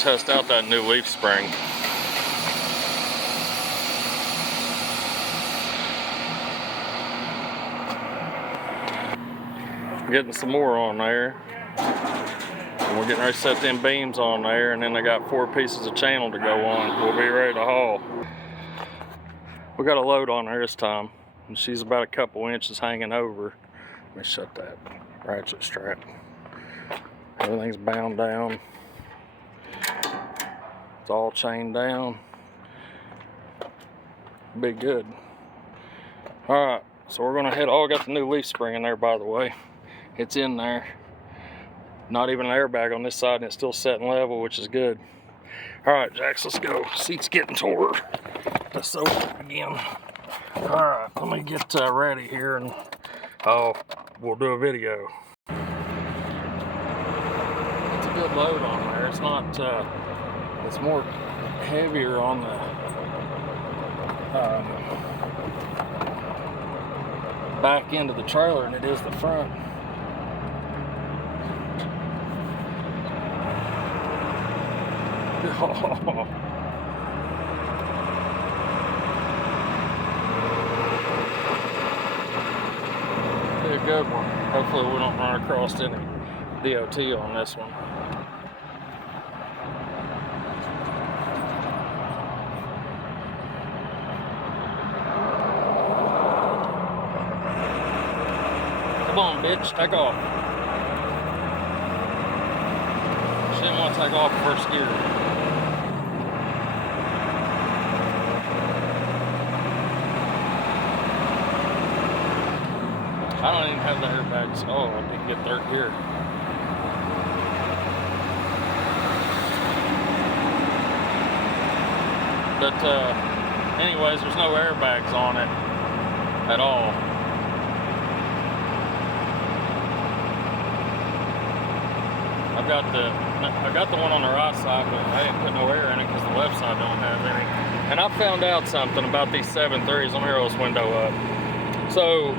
test out that new leaf spring. Getting some more on there. And we're getting ready to set them beams on there, and then they got 4 pieces of channel to go on. We'll be ready to haul. We got a load on her this time, and she's about a couple inches hanging over. Let me shut that ratchet strap. Everything's bound down. It's all chained down. Be good. Alright, so we're gonna head. Oh, I got the new leaf spring in there, by the way. It's in there. Not even an airbag on this side, and it's still set and level, which is good. Alright, Jax, let's go. Seat's getting tore. Let's open it again. Alright, let me get ready here, and we'll do a video. It's a good load on there. It's not, it's more heavier on the back end of the trailer than it is the front. Oh. Be a good one. Hopefully we don't run across any DOT on this one. Come on, bitch, take off. She didn't want to take off first gear. I don't even have the airbags. Oh, I didn't get third gear. But anyways, there's no airbags on it at all. I got the one on the right side, but I didn't put no air in it because the left side don't have any. And I found out something about these 7.3s. Let me roll this window up. So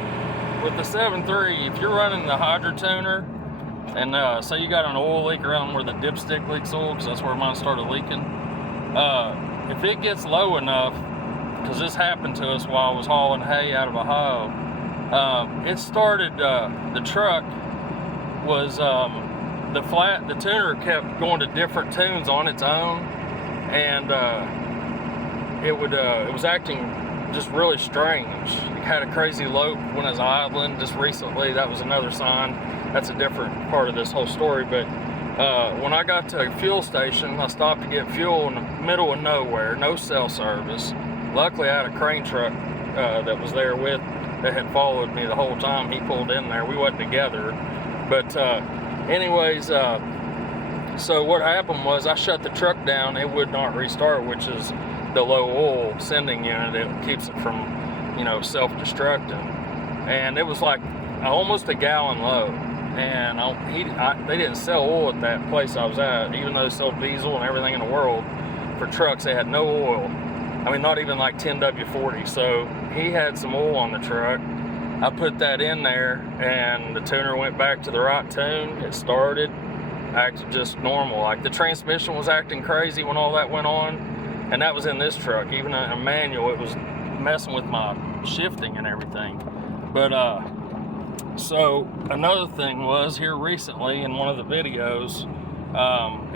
with the 7.3, if you're running the hydro tuner, and say you got an oil leak around where the dipstick leaks oil, because that's where mine started leaking, if it gets low enough, because this happened to us while I was hauling hay out of Ohio, it started, the truck was, the tuner kept going to different tunes on its own, and it was acting just really strange. It had a crazy lope when I was idling just recently. That was another sign. That's a different part of this whole story. But when I got to a fuel station, I stopped to get fuel in the middle of nowhere, no cell service. Luckily, I had a crane truck that was there that had followed me the whole time. He pulled in there. We wasn't together. But anyways, so what happened was I shut the truck down. It would not restart, which is the low oil sending unit. It keeps it from, self-destructing. And it was like almost a gallon low. And they didn't sell oil at that place I was at, even though they sold diesel and everything in the world. For trucks, they had no oil. I mean, not even like 10W40. So he had some oil on the truck. I put that in there, and the tuner went back to the right tune. It started, acted just normal. Like the transmission was acting crazy when all that went on. And that was in this truck. Even in a manual, it was messing with my shifting and everything. But so another thing was here recently in one of the videos,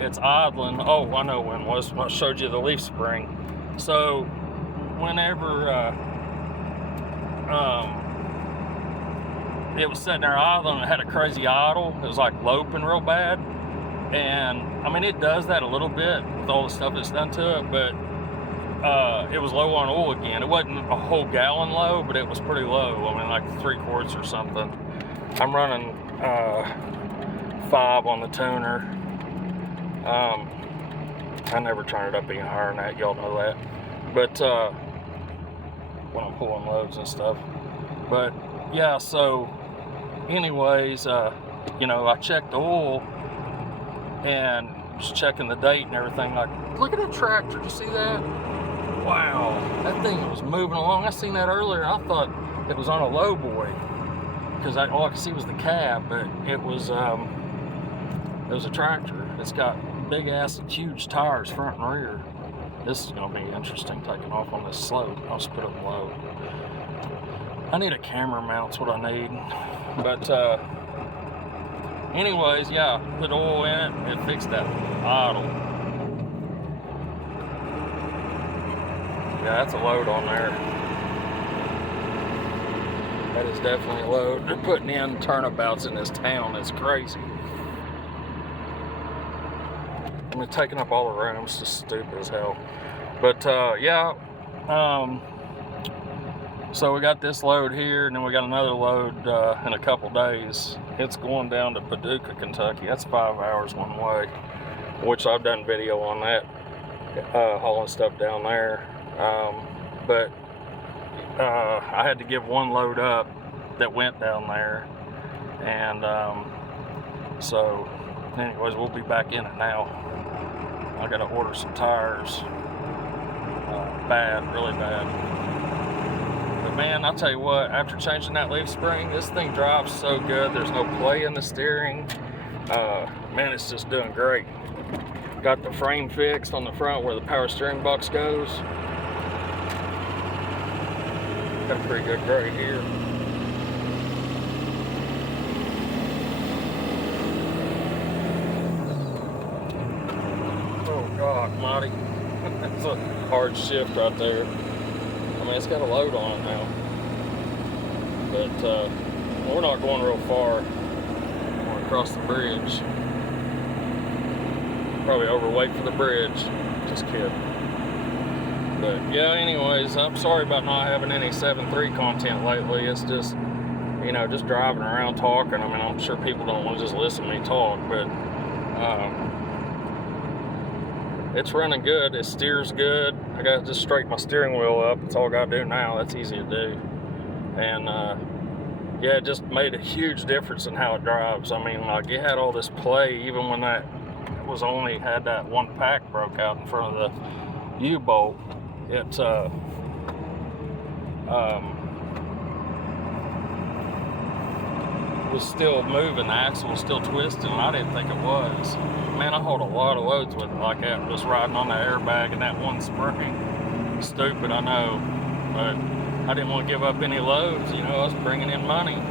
it's idling. Oh, I know when it was. When I showed you the leaf spring. So whenever it was sitting there idling, it had a crazy idle. It was like loping real bad. And I mean, it does that a little bit with all the stuff that's done to it, but it was low on oil again. It wasn't a whole gallon low, but it was pretty low. I mean, like 3 quarts or something. I'm running 5 on the tuner. I never turn it up any higher than that, y'all know that. But when I'm pulling loads and stuff. But yeah, so anyways, I checked the oil and just checking the date and everything. Like, look at that tractor. Did you see that? Wow, that thing was moving along. I seen that earlier. I thought it was on a low boy because all I could see was the cab, but it was a tractor. It's got big ass, huge tires, front and rear. This is gonna be interesting, taking off on this slope. I'll just put it low. I need a camera mount's what I need. But anyways, yeah, put oil in it. It fixed that idle. Yeah, that's a load on there. That is definitely a load. They're putting in turnabouts in this town. It's crazy. I mean, taking up all the room. It's just stupid as hell. But yeah, so we got this load here, and then we got another load in a couple days. It's going down to Paducah, Kentucky. That's 5 hours one way, which I've done video on that, hauling stuff down there. But I had to give one load up that went down there, and so anyways, we'll be back in it now. I gotta order some tires. Bad, really bad. But man, I'll tell you what, after changing that leaf spring, this thing drives so good. There's no play in the steering. Man, it's just doing great. Got the frame fixed on the front where the power steering box goes. Got a pretty good grade here. Oh God, Monty. That's a hard shift right there. I mean, it's got a load on it now. But we're not going real far. We're across the bridge. Probably overweight for the bridge. Just kidding. But yeah, anyways, I'm sorry about not having any 7.3 content lately. It's just, you know, just driving around talking. I mean, I'm sure people don't want to just listen to me talk, but it's running good. It steers good. I got to just straighten my steering wheel up. That's all I got to do now. That's easy to do. And yeah, it just made a huge difference in how it drives. I mean, like, it had all this play even when that was only had that one pack broke out in front of the U-bolt. It was still moving. The axle was still twisting, and I didn't think it was. Man, I hold a lot of loads with it like that, just riding on the airbag and that one spring. Stupid, I know, but I didn't want to give up any loads, you know, I was bringing in money.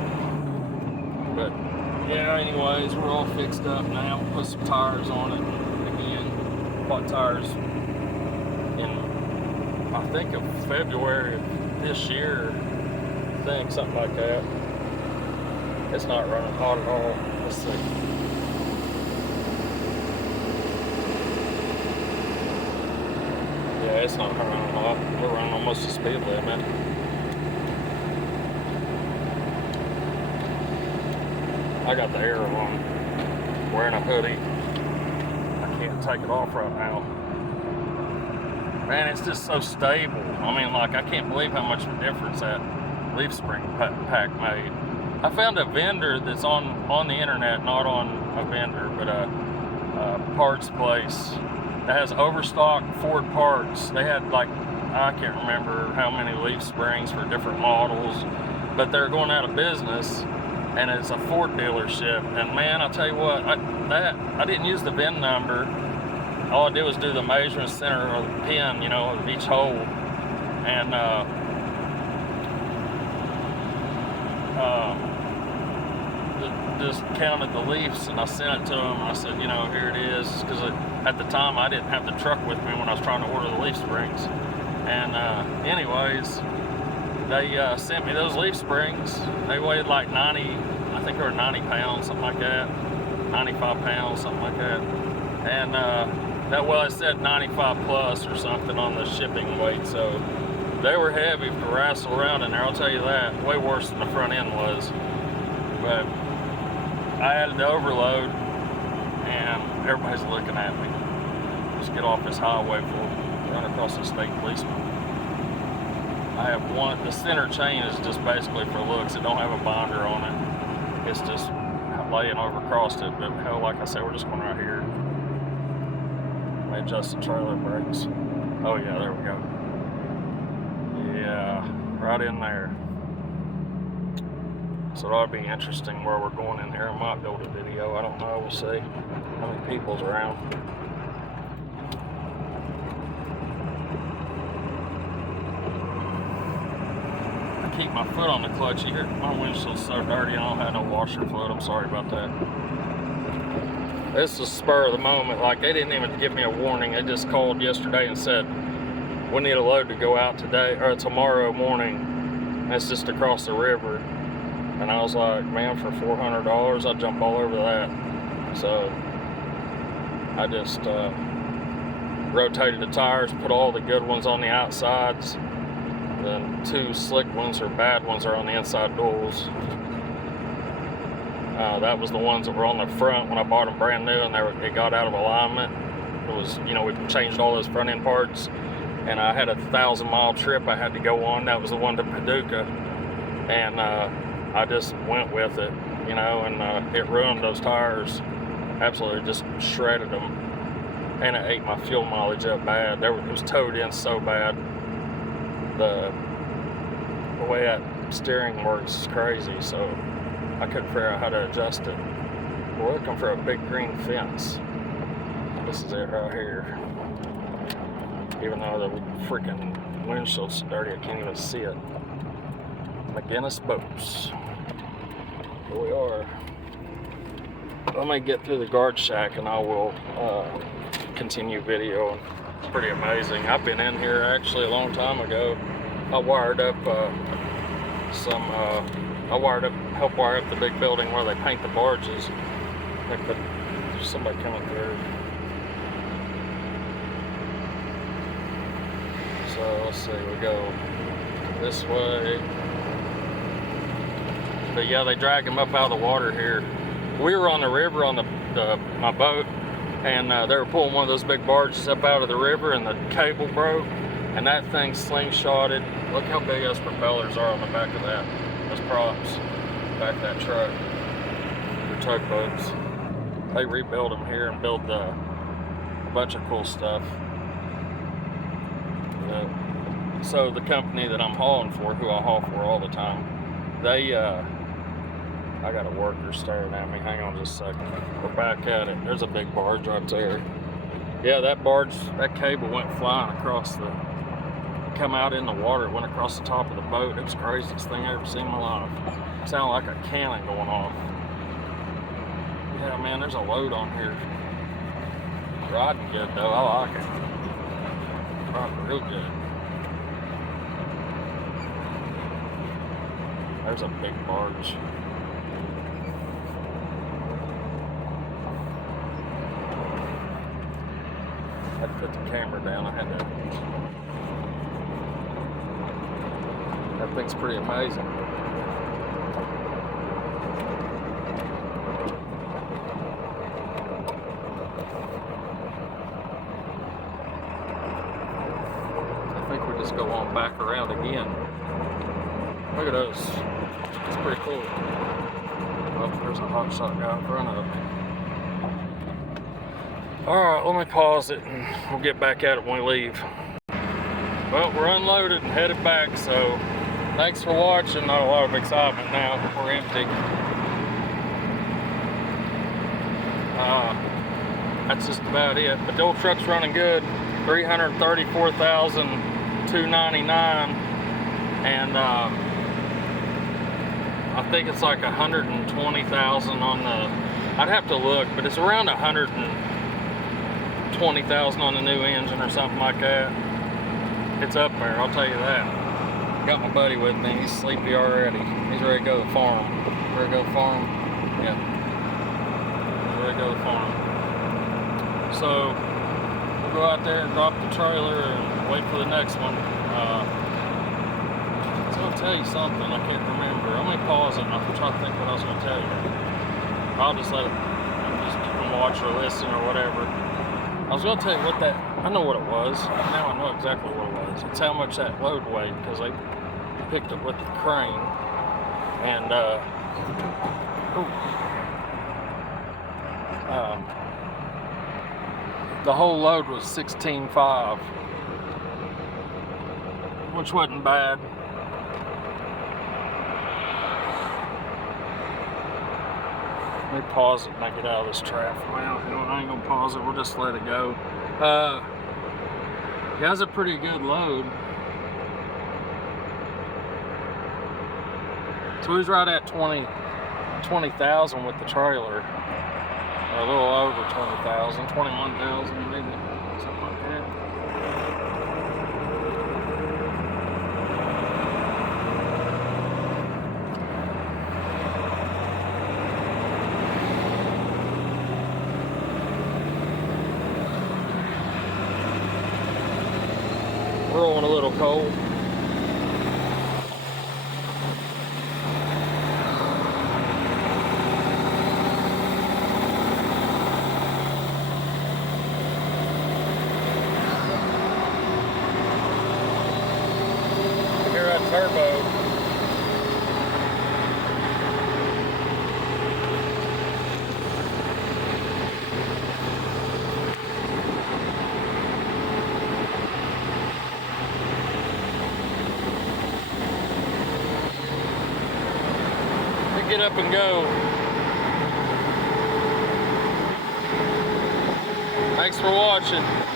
But yeah, anyways, we're all fixed up now. We'll put some tires on it again. Bought tires in, I think, of February of this year, I think, something like that. It's not running hot at all. Let's see. Yeah, it's not running hot. We're running almost the speed limit. I got the air on. Wearing a hoodie. I can't take it off right now. Man, it's just so stable. I mean, like, I can't believe how much of a difference that leaf spring pack made. I found a vendor that's on the internet, not on a vendor, but a parts place that has overstock Ford parts. They had, like, I can't remember how many leaf springs for different models, but they're going out of business, and it's a Ford dealership. And man, I'll tell you what, I didn't use the VIN number. All I did was do the measurement center of the pin, you know, of each hole, and just counted the leaves, and I sent it to them. I said, you know, here it is, because at the time I didn't have the truck with me when I was trying to order the leaf springs. And anyways, they sent me those leaf springs. They weighed like 90, I think they were 90 pounds, something like that, 95 pounds, something like that. And well, it said 95 plus or something on the shipping weight, so they were heavy to wrestle around in there, I'll tell you that. Way worse than the front end was. But I added the overload, and everybody's looking at me. Just get off this highway before we run across the state policeman. I have one, the center chain is just basically for looks. It don't have a binder on it. It's just laying over across it, but hell, like I said, we're just going right here. May adjust the trailer brakes. Oh yeah, there we go. Yeah, right in there. So that'll be interesting where we're going in here. I might build a video, I don't know, we'll see how many people's around. keep my foot on the clutch. You hear my windshield's so dirty, I don't have no washer fluid. I'm sorry about that. This is spur of the moment. Like, they didn't even give me a warning. They just called yesterday and said, we need a load to go out today or tomorrow morning. It's just across the river. And I was like, man, for $400, I'd jump all over that. So I just rotated the tires, put all the good ones on the outsides. Then 2 slick ones or bad ones are on the inside doors. That was the ones that were on the front when I bought them brand new, and it got out of alignment. It was, you know, we changed all those front end parts, and I had a 1,000-mile trip I had to go on. That was the one to Paducah, and I just went with it, you know, and it ruined those tires. Absolutely just shredded them, and it ate my fuel mileage up bad. It was towed in so bad. The way that steering works is crazy, so I couldn't figure out how to adjust it. We're looking for a big green fence. This is it right here. Even though the freaking windshield's so dirty, I can't even see it. McGinnis Boats. Here we are. Let me get through the guard shack and I will continue video. It's pretty amazing. I've been in here actually a long time ago. I wired up helped wire up the big building where they paint the barges. There's somebody coming through. So let's see, we go this way. But yeah, they drag them up out of the water here. We were on the river on my boat, and they were pulling one of those big barges up out of the river, and the cable broke, and that thing slingshotted. Look how big those propellers are on the back of that. Those props, back of that truck. The tugboats. They rebuild them here and build a bunch of cool stuff. So the company that I'm hauling for, who I haul for all the time, they, I got a worker staring at me. Hang on just a second. We're back at it. There's a big barge right there. Yeah, that barge, that cable went flying across come out in the water. It went across the top of the boat. It was the craziest thing I ever seen in my life. It sounded like a cannon going off. Yeah, man, there's a load on here. Riding good though, I like it. Riding real good. There's a big barge. I had to put the camera down. That thing's pretty amazing. I think we just go on back around again. Look at those. It's pretty cool. Oh, there's a hot shot guy in front of me. Alright, let me pause it and we'll get back at it when we leave. Well, we're unloaded and headed back, so thanks for watching. Not a lot of excitement now. We're empty. That's just about it. But the old truck's running good. 334,299, and I think it's like 120,000 on the. I'd have to look, but it's around 120,000 on the new engine or something like that. It's up there, I'll tell you that. Got my buddy with me. He's sleepy already. He's ready to go to the farm. Ready to go to the farm? Yeah. He's ready to go to the farm. So we'll go out there and drop the trailer and wait for the next one. I was going to tell you something, I can't remember. Let me pause it and I'll try to think what I was going to tell you. I'll just let it, just keep them watch or listen or whatever. I was going to tell you what that, I know what it was. Now I know exactly what it was. It's how much that load weighed, because they picked it with the crane. And, the whole load was 16.5, which wasn't bad. Let me pause it and I get out of this traffic. Well, I ain't gonna pause it, we'll just let it go. Yeah, that's a pretty good load. So he's right at 20,000 with the trailer. Or a little over 20,000, 21,000 maybe, something like that. Rolling a little cold. Hear that turbo. Get up and go. Thanks for watching.